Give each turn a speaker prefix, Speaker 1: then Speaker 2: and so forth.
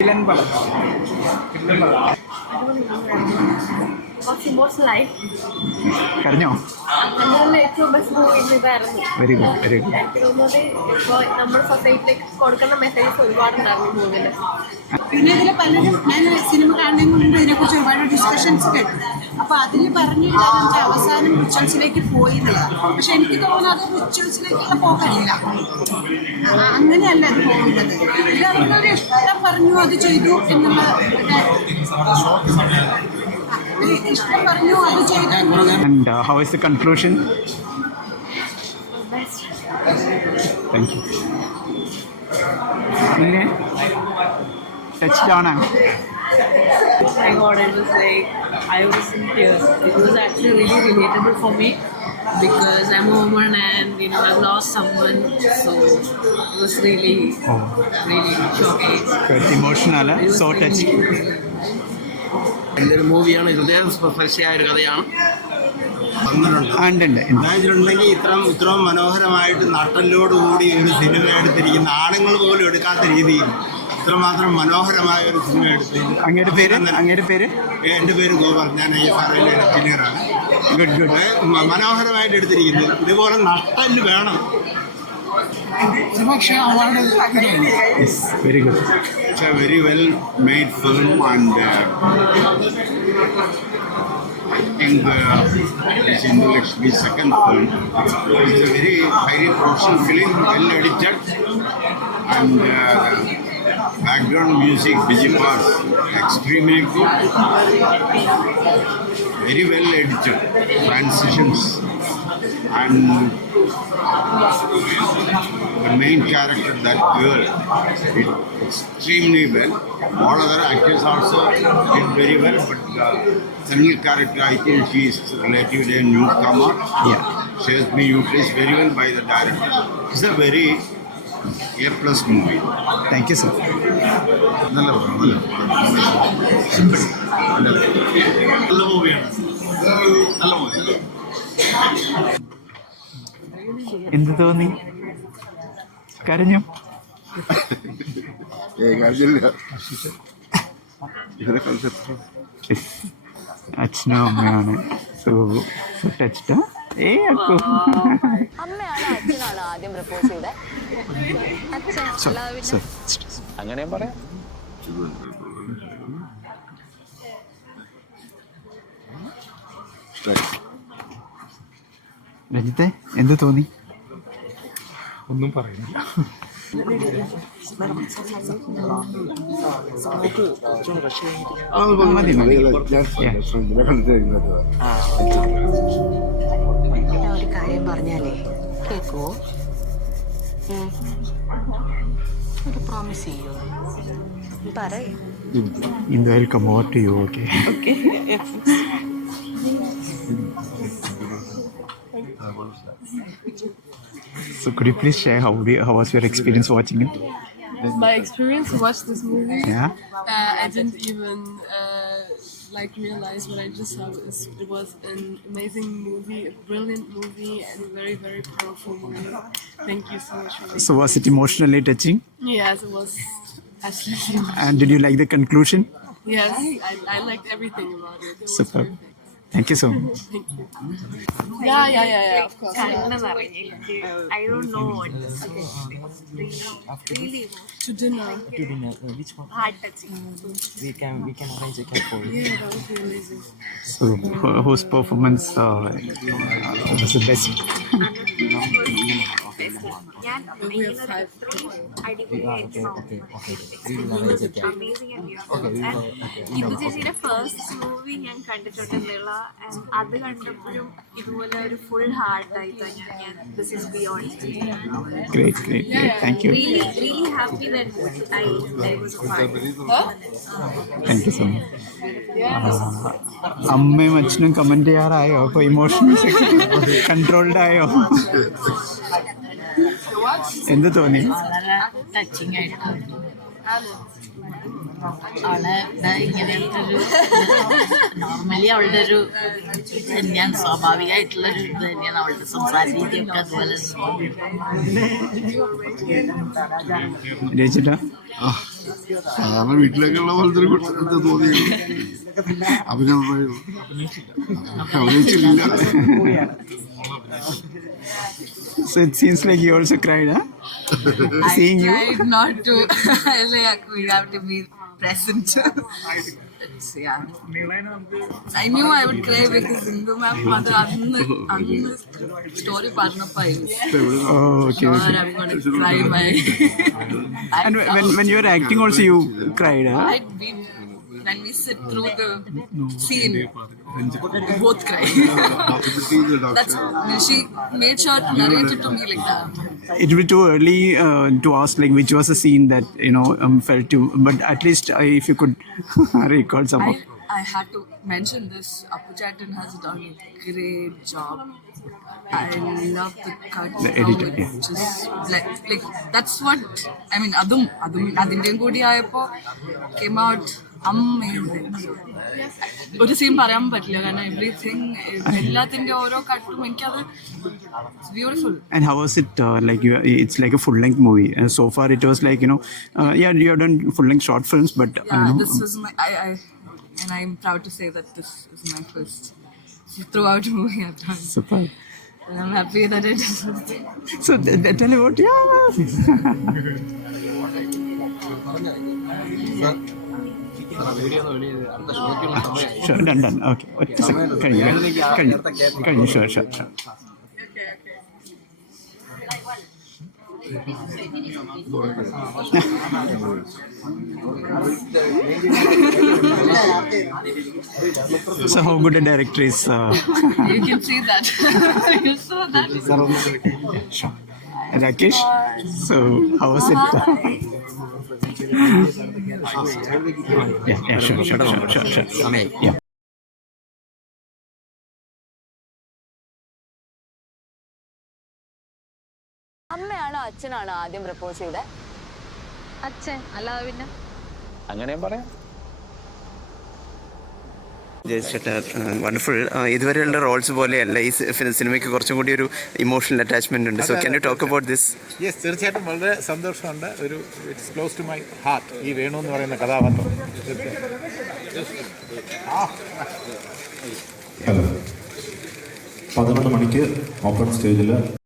Speaker 1: കരഞ്ഞോ? Very good very good.
Speaker 2: എനിക്ക് തോന്നുന്നത് ഇപ്പോൾ നമ്മുടെ സൊസൈറ്റിയിലേക്ക് കൊടുക്കുന്ന മെസ്സേജസ് ഒരുപാടുണ്ടായിരുന്നു മൂവിയിൽ.
Speaker 3: പിന്നെ ഇതിൽ പലരും ഞാൻ സിനിമ കാണുന്നതിന് മുമ്പ് ഇതിനെക്കുറിച്ച് ഒരുപാട് ഡിസ്കഷൻസ് കേട്ടു. അപ്പോൾ അതിൽ പറഞ്ഞിട്ടുണ്ടാകുന്ന അവസാനം റിച്വൽസിലേക്ക് പോയി എന്നുള്ളതാണ്. പക്ഷെ എനിക്ക് തോന്നുന്നത് അത് റിച്വൽസിലേക്കുള്ള പോക്കല്ല, അങ്ങനെയല്ല അത് പോകുന്നത്. ഇത് അവരുടെ ഇഷ്ടം പറഞ്ഞു അത് ചെയ്തു എന്നുള്ള ഇഷ്ടം പറഞ്ഞു അത് ചെയ്തു.
Speaker 1: And how is the conclusion? Thank you. Touched on.
Speaker 2: My God, it was like I was in tears. It was actually really relatable for me because I'm a woman and I've lost someone, so it was really shocking.
Speaker 1: Quite emotional, so touching.
Speaker 4: നല്ലൊരു മൂവിയാണ്, ഹൃദയസ്പർശിയായ ഒരു കഥയാണ്.
Speaker 5: ഉണ്ടെങ്കിൽ ഇത്രയും മനോഹരമായിട്ട് നട്ടലോടുകൂടി ഒരു cinema എടുത്തിരിക്കുന്ന ആണുങ്ങൾ പോലും എടുക്കാത്ത രീതിയിൽ ഇത്രമാത്രം മനോഹരമായ ഒരു സിനിമ എടുത്തിരിക്കുന്നു.
Speaker 1: അങ്ങയുടെ പേര്?
Speaker 5: എൻ്റെ പേര് ഗോപാൽ, ഞാൻ IFRL എഞ്ചിനീയറാണ്. മനോഹരമായിട്ട് എടുത്തിരിക്കുന്നത്. ഇതുപോലെ നട്ടല് വേണം.
Speaker 1: Yes, very good.
Speaker 5: It's a very well made film and I think it's Indulakshmi's second film. It's a very highly professional film, well edited, and background music, Bijipars, extremely good, very well edited, transitions, and the main character, that girl, did extremely well. All other actors also did very well, but the Sunil character, I think she is relatively a newcomer.
Speaker 1: Yeah.
Speaker 5: She has been utilized very well by the director. It's a very A+ movie.
Speaker 1: Thank you, sir.
Speaker 5: നല്ല മൂവിയാണ്. നല്ല movie.
Speaker 1: എന്ത് തോന്നി? കരഞ്ഞു? അച്ഛനും അമ്മയാണ്. So touched.
Speaker 6: അച്ഛനാണ് ആദ്യം പ്രപ്പോസ് ചെയ്തത്.
Speaker 4: അങ്ങനെ പറയാം.
Speaker 1: രഞ്ജിത്തെ, എന്ത് തോന്നി?
Speaker 7: ഒന്നും പറയുന്നില്ല.
Speaker 6: ഒരു കാര്യം പറഞ്ഞാലേ കേക്കോ? ഒരു പ്രോമിസ് ചെയ്യോ? പറയേ.
Speaker 1: എന്തായാലും come over to you, okay?
Speaker 6: Okay.
Speaker 1: So could you please share how was your experience watching it?
Speaker 8: My experience to watch this movie?
Speaker 1: Yeah.
Speaker 8: I didn't even realize what I just saw. It was an amazing movie, a brilliant movie, and a very, very powerful movie. Thank you so much for
Speaker 1: So was it emotionally touching?
Speaker 8: Yes, it was absolutely.
Speaker 1: And did you like the conclusion?
Speaker 8: Yes, I liked everything about it. It was
Speaker 1: Super.
Speaker 8: perfect.
Speaker 1: Thank you so much.
Speaker 8: Thank you. Yeah, of course.
Speaker 2: I don't know what to say. Really
Speaker 8: To dinner.
Speaker 7: Which one?
Speaker 2: heart touching.
Speaker 7: We can arrange a cab for you.
Speaker 8: Yeah, that would be amazing.
Speaker 1: So whose performance was the best?
Speaker 2: ഞാൻ ഇന്ദു ചേച്ചിയുടെ first movie ഞാൻ കണ്ടിട്ടുണ്ടെന്നുള്ള അത് കണ്ടപ്പോഴും ഇതുപോലെ ഒരു full ഹാർട്ടായിട്ടോ ഞാൻ this is beyond.
Speaker 1: Great. Thank you.
Speaker 2: Really happy that I was a part.
Speaker 1: Thank you so much. അമ്മയും അച്ഛനും കമന്റ് ചെയ്യാറായോ? അപ്പൊ ഇമോഷൻസ് കൺട്രോൾഡ് ആയോ? എന്ത് തോന്നി?
Speaker 2: ടച്ചിങ് ആയിട്ട് അവളെ ഇങ്ങനത്തെ ഒരു നോർമലി അവളുടെ ഒരു ഇത് തന്നെയാണ്, സ്വാഭാവികമായിട്ടുള്ളൊരു ഇത് തന്നെയാണ് അവളുടെ സംസാര രീതിയൊക്കെ. അതുപോലെ
Speaker 1: രചിട്ടാ
Speaker 5: സാധാരണ വീട്ടിലേക്കുള്ള പോലത്തെ ഒരു എന്താ തോന്നിയത് അഭിനയിച്ചില്ല.
Speaker 1: So it seems like you also cried, huh? Seeing you.
Speaker 2: I tried not to. Like we have to be present. Yeah. I knew I would cry because Sindhu ma'am അത് അന്ന് സ്റ്റോറി പറഞ്ഞപ്പോൾ I was
Speaker 1: Oh, okay.
Speaker 2: sure
Speaker 1: Okay.
Speaker 2: I'm going to cry by.
Speaker 1: And when you were acting also, you cried, huh?
Speaker 2: When we sit through the scene, we both cry. That's she made sure to narrate it to me like that.
Speaker 1: It will be too early to ask like which was a scene that felt you, but at least if you could recall some of.
Speaker 2: I had to mention this. Appu Chattan has done a great job. I love the cut.
Speaker 1: The editing,
Speaker 2: how it just like that's what I mean. Adum adindeyum koodi aayappo came out amazing. ഒരു scene പറയാൻ പറ്റില്ല കാരണം everything എല്ലാത്തിന്റെ ഓരോ കട്ടും എനിക്കത് beautiful.
Speaker 1: And how was it it's like a full length movie, and so far it was like you have done full length short films, but
Speaker 2: This was my and I'm proud to say that this is my first throughout movie I've done.
Speaker 1: super.
Speaker 2: And I'm happy that it is.
Speaker 1: So tell me about Sure, done. Okay. ഒറ്റ second. കഴിഞ്ഞു. Sure. So how good a director is?
Speaker 2: You can see that. You saw that.
Speaker 1: Sure. Rakesh, so how was it? Yeah, sure. Yeah.
Speaker 6: അമ്മയാണോ അച്ഛനാണോ ആദ്യം propose ചെയ്തത്?
Speaker 2: അച്ഛൻ അല്ലാതെ പിന്നെ
Speaker 4: അങ്ങനെയും പറയാം.
Speaker 1: ചേട്ടാ വണ്ടർഫുൾ. ഇതുവരെയുള്ള റോൾസ് പോലെയല്ല ഈ സിനിമയ്ക്ക് കുറച്ചും കൂടി ഒരു ഇമോഷണൽ അറ്റാച്ച്മെന്റ് ഉണ്ട്. So can you talk about this?
Speaker 9: Yes, തീർച്ചയായിട്ടും വളരെ സന്തോഷമുണ്ട്. It's close to my heart ഈ വേണു എന്ന് പറയുന്ന കഥാപാത്രം.
Speaker 10: 11 മണിക്ക് ഓപ്പൺ സ്റ്റേജിൽ